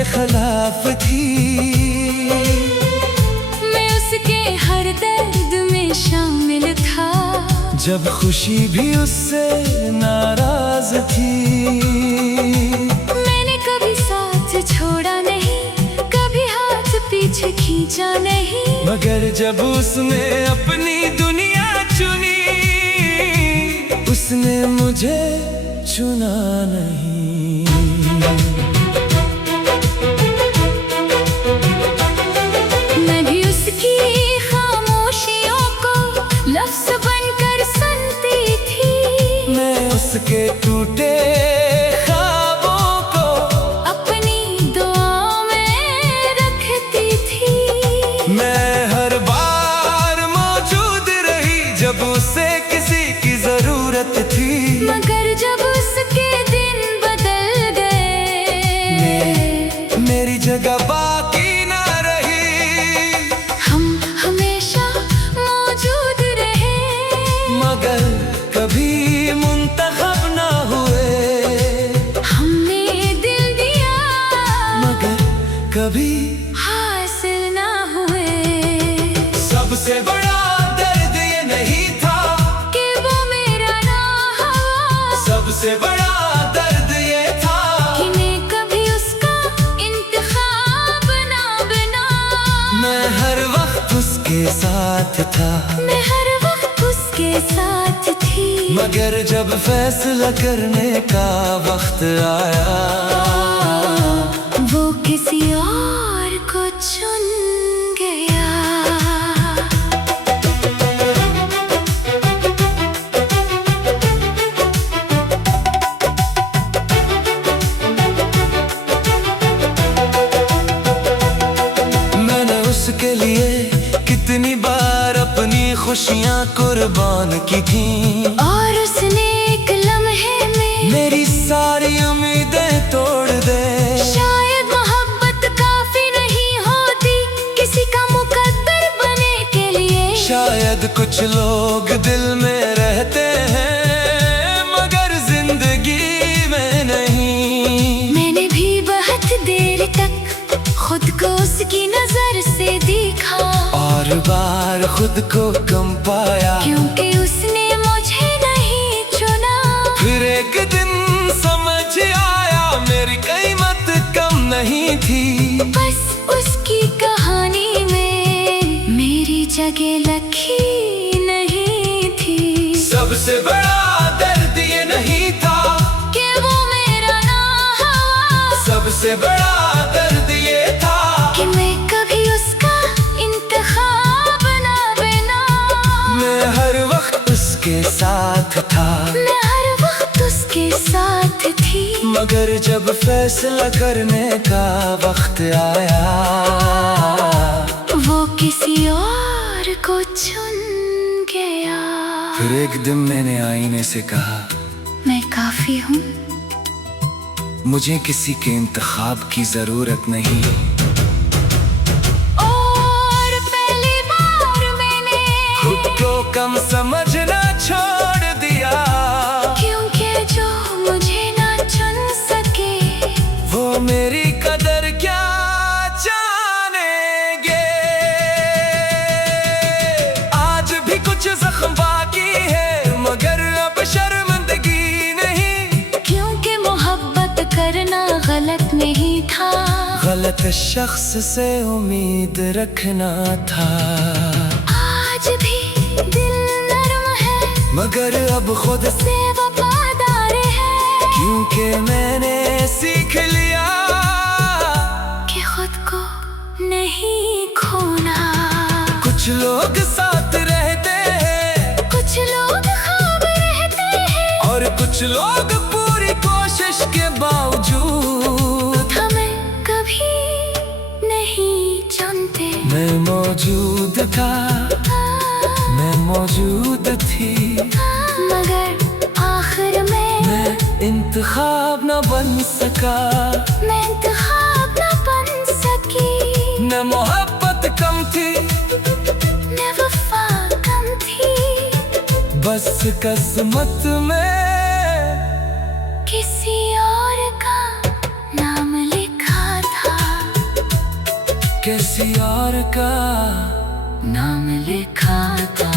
के खिलाफ थी। मैं उसके हर दर्द में शामिल था, जब खुशी भी उससे नाराज थी। मैंने कभी साथ छोड़ा नहीं, कभी हाथ पीछे खींचा नहीं, मगर जब उसने अपनी दुनिया चुनी, उसने मुझे चुना नहीं। मैं भी उसकी खामोशियों को लफ्ज़ बनकर सुनती थी। मैं उसके टूटे ख्वाबों को अपनी दुआओं में रखती थी। मैं हर बार मौजूद रही जब उसे किसी की जरूरत थी। मगर जब उसके दिन बदल गए, मेरी जगह बाकी ना रही। हम हमेशा मौजूद रहे, मगर कभी मुंतखब ना हुए। हमने दिल दिया, मगर कभी हासिल ना हुए। सबसे बड़ा दर्द ये नहीं था कि वो मेरा ना हुआ, सबसे बड़ा दर्द ये था कि मैं कभी उसका इंतखाब ना बना। मैं हर वक्त उसके साथ था, मैं हर वक्त उसके साथ थी। मगर जब फैसला करने का वक्त आया, वो किसी और को चुन गया। मैंने उसके लिए कितनी बार अपनी खुशियाँ कुर्बान की थी, और उसने एक लम्हे में मेरी सारी उम्मीदें तोड़ दे। शायद मोहब्बत काफी नहीं होती किसी का मुकद्दर बने के लिए। शायद कुछ लोग दिल में रहते हैं मगर जिंदगी में नहीं। मैंने भी बहुत देर तक खुद को उसकी नजर से देखा, और बार खुद को कम पाया, क्योंकि उसने मुझे नहीं चुना। फिर एक दिन समझ आया मेरी कीमत कम नहीं थी। बस उसकी कहानी में मेरी जगह लखी नहीं थी। सबसे बड़ा दर्द ये नहीं था कि वो मेरा ना हुआ, सबसे बड़ा दर्द ये था कि मैं कभी उसका इंतखाब ना बना। मैं हर वक्त उसके साथ था, मैं हर वक्त उसके साथ थी। मगर जब फैसला करने का वक्त आया, वो किसी और को चुन गया। फिर एक दिन मैंने आईने से कहा, मैं काफी हूँ, मुझे किसी के इंतखाब की जरूरत नहीं। और पहली बार मैंने खुद को कम समझना छोड़ दिया, क्योंकि जो मुझे ना चुन सके वो मेरी कदर क्या जानेंगे। आज भी कुछ जख्म बाकी है मगर अब शर्मिंदगी नहीं, क्योंकि मोहब्बत करना गलत नहीं था। गलत शख्स से उम्मीद रखना था। आज भी दिल नरम है मगर अब खुद से वफादार है, क्योंकि मैंने सीख लिया कि खुद को नहीं खोना। कुछ लोग साथ रहते हैं, कुछ लोग ख्वाब रहते हैं, और कुछ लोग पूरी कोशिश के बावजूद हमें कभी नहीं चुनते। मैं मौजूद था, मैं मौजूद थी, मगर आखिर में मैं इंतखाब न बन सका। मैं इंतखाब न बन सकी। न मोहब्बत कम थी, न वफा कम थी, बस किस्मत में किसी और का नाम लिखा था। किसी और का नाम लिखा था।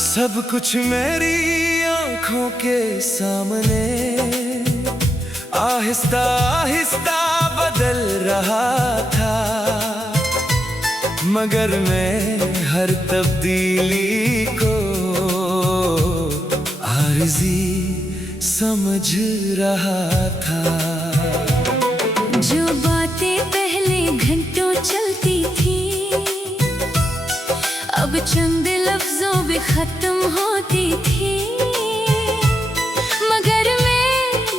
सब कुछ मेरी आंखों के सामने आहिस्ता आहिस्ता बदल रहा था, मगर मैं हर तब्दीली को आरज़ी समझ रहा था। जो बातें पहले घंटों चलती थी अब चंद लफ्जों में खत्म होती थी, मगर मैं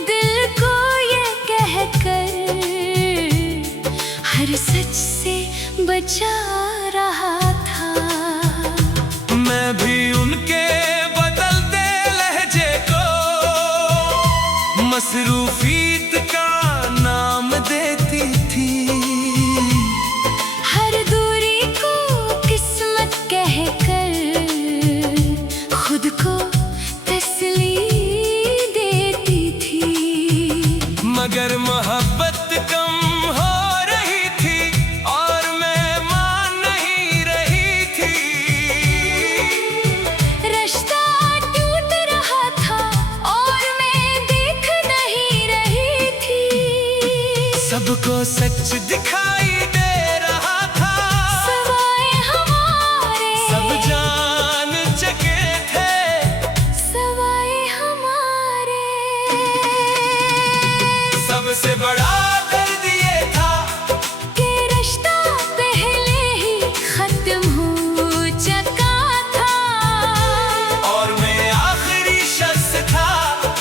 दिल को ये कहकर हर सच से बचा रहा था। मैं भी उनके बदलते लहजे को मसरूफियत का नाम देती थी। हर दूरी को किस्मत कहकर खुद को तसल्ली देती थी, मगर मोहब्बत कम हो रही थी और मैं मान नहीं रही थी। रिश्ता टूट रहा था और मैं देख नहीं रही थी। सबको सच दिखाई दे रहा था, सवाए हमारे सब जान चुके थे, सवाए हमारे। सबसे बड़ा दर्द ये था कि रिश्ता पहले ही खत्म हो चुका था और मैं आखिरी शख्स था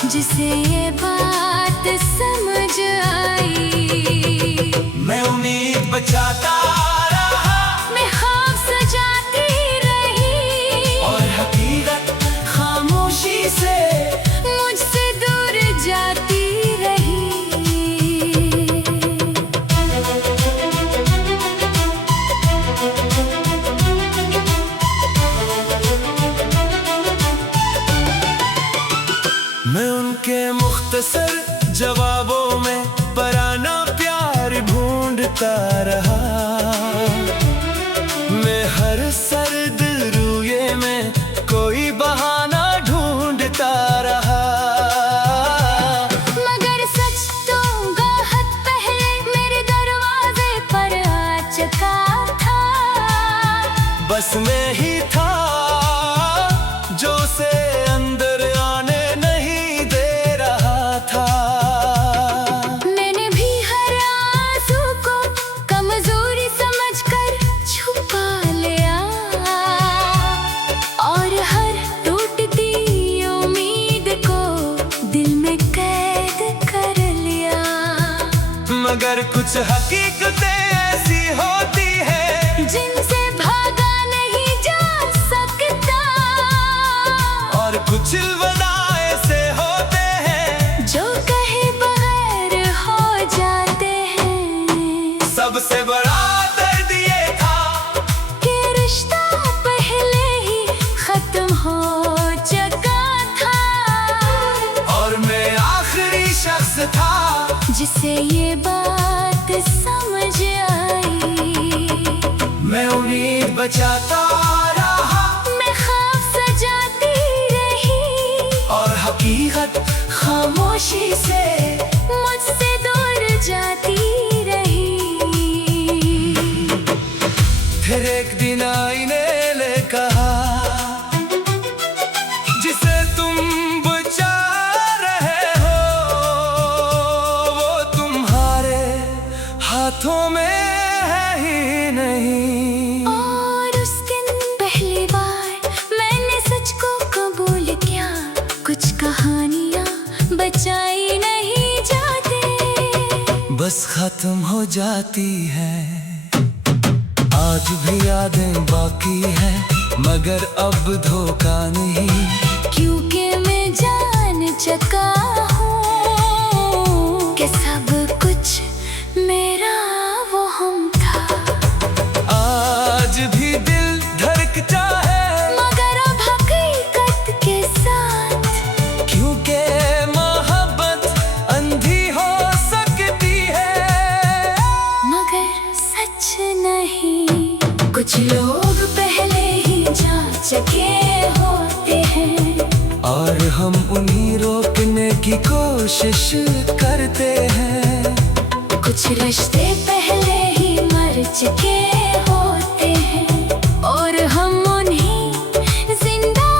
जिसे ये बात समझ आई। मैं उम्मीद बचाता रहा मैं ख्वाब सजाती रही और हकीकत खामोशी से मुझसे दूर जाती रही। मैं उनके मुख्तसर जवाबों में पराना प्यार ढूंढता रहा। मैं हर सर्द रूये में कोई बहाना ढूंढता रहा, मगर सच तो बहुत पहले मेरे दरवाजे पर आ चुका था। बस मैं ही था जो उसे अंदर आने नहीं दे रहा था। मैंने भी हर आंसू को कमजोरी समझकर छुपा लिया और हर टूटती उम्मीद को दिल में कैद कर लिया। मगर कुछ हकीकतें ऐसी होती है जिनसे भागा नहीं जा सकता और कुछ अलविदा ऐसे होते हैं जो कहे बगैर हो जाते हैं। सबसे बड़ा दर्द ये था कि रिश्ता पहले ही खत्म हो चुका था और मैं आखिरी शख्स था जिसे ये बात समझ आई। मैं उम्मीद बचाता रहा मैं ख्वाब सजाती रही और हकीकत खामोशी से मुझसे दूर जाती रही। फिर एक दिन आईने ने कहा जिसे तुम बचा रहे हो वो तुम्हारे हाथों में है ही नहीं। और उस दिन पहली बार बचाई नहीं जाते, बस खत्म हो जाती है। आज भी यादें बाकी है, मगर अब धोखा नहीं, क्योंकि मैं जान चुका हूँ कि सब कुछ मेरा वो हम था। आज भी दिल धड़कता है, मगर अब हकीकत के साथ, क्योंकि मोहब्बत अंधी हो सकती है, मगर सच नहीं। कुछ लोग पहले ही जा चुके होते हैं, और हम उन्हीं रोकने की कोशिश करते हैं। कुछ रिश्ते पहले ही मर चुके होते हैं, और हम उन्हीं जिंदा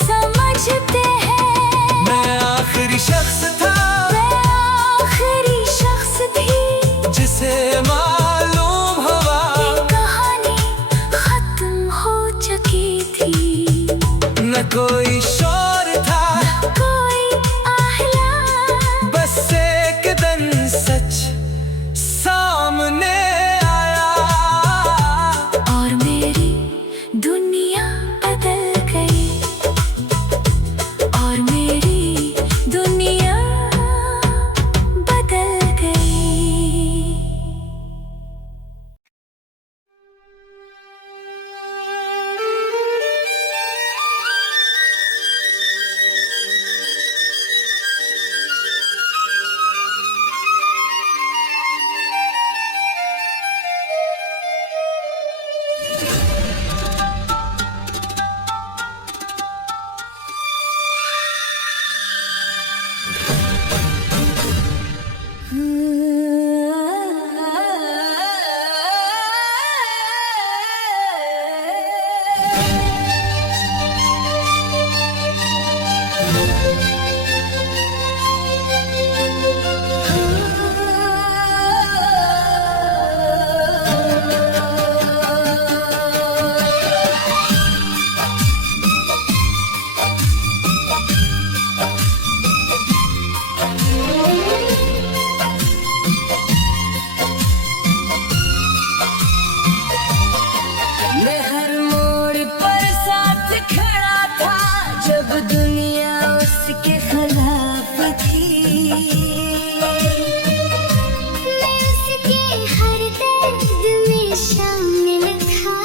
समझते हैं। मैं आखिरी शख्स था, मैं आखिरी शख्स थी, जिसे मालूम हुआ ये कहानी खत्म हो चुकी थी। न कोई शोर था, कोई आहला, बस एक दिन सच सामने आया, और मेरी दुनिया बदल गई, और मेरी दुनिया बदल गई। मैं हर मोड़ पर साथ खड़ा था, जब दुनिया उसके खिलाफ थी। मैं उसके हर दर्द में शामिल था,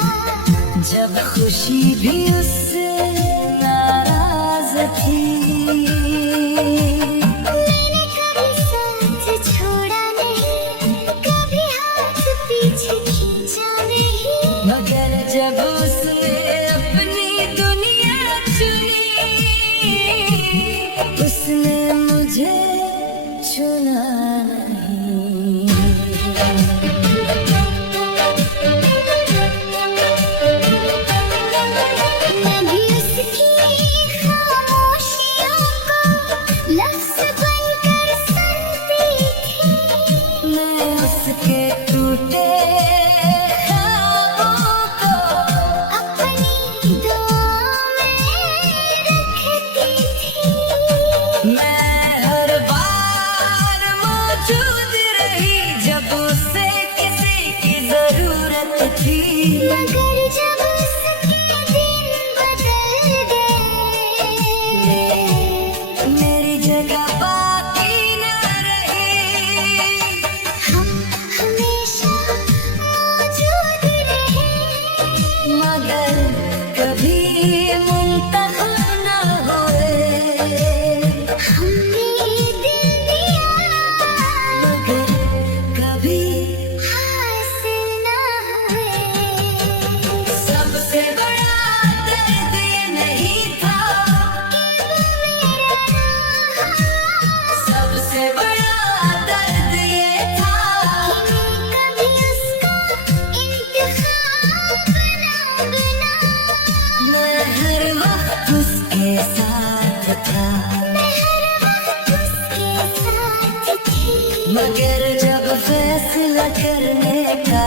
जब खुशी भी उससे नाराज थी। मैंने कभी साथ छोड़ा नहीं, कभी हाथ पीछे खींचा नहीं, मगर जब उसने अपनी दुनिया चुनी, उसने मुझे चुना नहीं। मैं भी उसकी खामोशियों को लफ्ज़ बनकर सुनती थी, मैं उसके टूटे ख्वाबों को अपनी दुआओं में रखती थी। मैं हर बार मौजूद रही, जब उसे किसी की जरूरत थी, मगर जब उसके दिन बदल गए, मेरी जगह बाकी न रही। हम हमेशा मौजूद रहे, मगर कभी मुंतखब न हुए। हमने दिल दिया, मगर कभी हासिल न हुए। सबसे बड़ा दर्द ये नहीं था कि वो मेरा था, सबसे बड़ा दर्द ये था कि मैं कभी उसका इंतखाब ना बना। मैं हर वक्त उसके साथ था, मैं हर वक्त उसके साथ थी, मगर जब फैसला करने का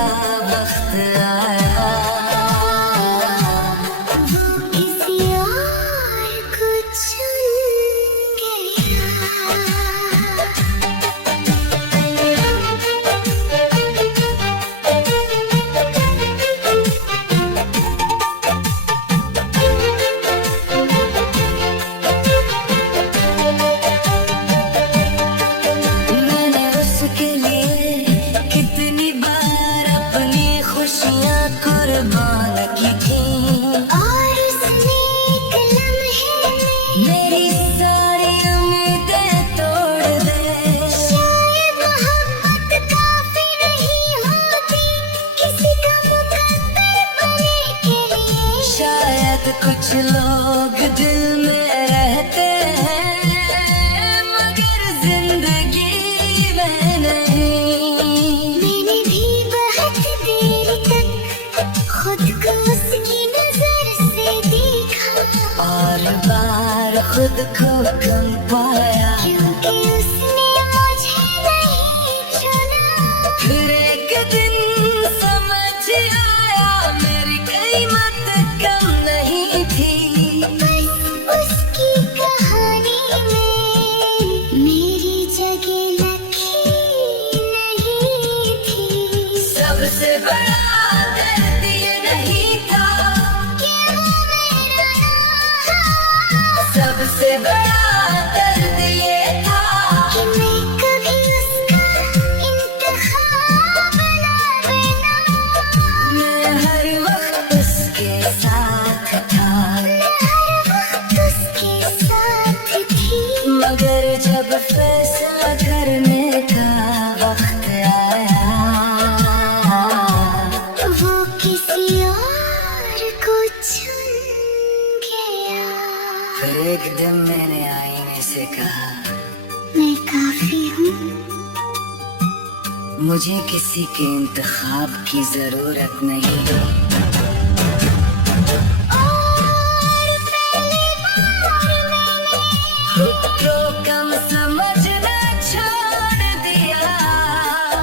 वक्त आया, वो किसी और को चुन गया। लोग दिल में रहते हैं मगर जिंदगी में नहीं। मैंने भी बहुत देर तक खुद को उसकी नजर से देखा और बार खुद को कम पाया क्योंकि उसने मुझे नहीं चुना। फिर एक दिन समझ आया मेरी कीमत कम नहीं थी। बस उसकी कहानी में मेरी जगह लिखी नहीं थी। सबसे बड़ा दर्द ये नहीं था कि वो मेरा ना था। सबसे बड़ा दर्द ये था कि मैं कभी उसका इंतखाब ना बना। मैं हर वक्त उसके साथ था, मैं हर वक्त उसके साथ थी। मगर जब फैसला करने का वक्त आया वो किसी और को चुन गया। फिर एक दिन मैंने आईने से कहा मैं काफी हूँ, मुझे किसी के इंतखाब की जरूरत नहीं। और पहली बार मैंने खुद को कम समझना छोड़ दिया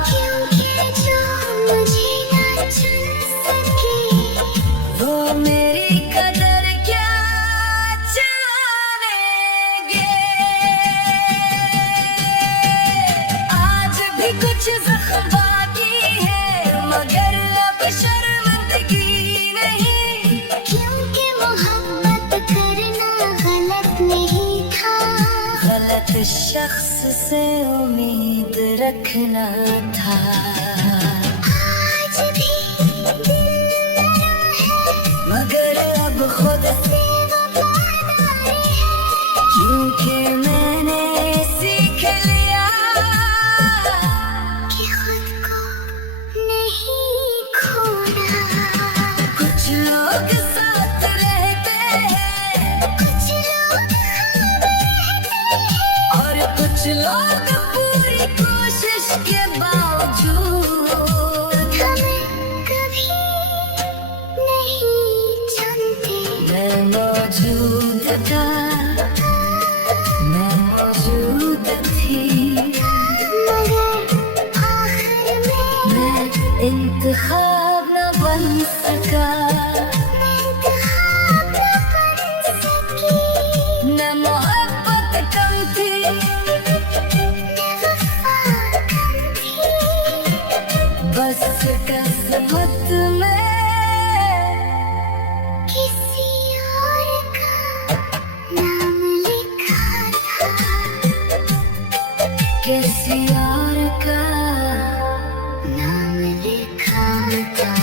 क्योंकि जो मुझे ना चुन सके वो मेरी कदर क्या जानेंगे। आज भी कुछ जख्म बाकी है मगर अब शर्मिंदगी नहीं क्योंकि मोहब्बत करना गलत नहीं था। गलत शख्स से उम्मीद रखना था। आज भी दिल नरम है मगर अब खुद से वफादारी है क्योंकि मैंने सीख लिया कि खुद को नहीं खोना। कुछ लोग साथ रहते हैं, कुछ लोग खाब रहते हैं और कुछ लोग पूरी कोशिश के बावजूद हमें कभी नहीं चुनते। मैं मौजूद था, मैं मौजूद थी मगर आखिर में मैं इंतखाब न बन सका। मैं इंतखाब न बन सकी। न मोहब्बत कम थी न वफा कम थी। बस किस्मत में किसी और का नाम लिखा था। किसी और का नाम लिखा था।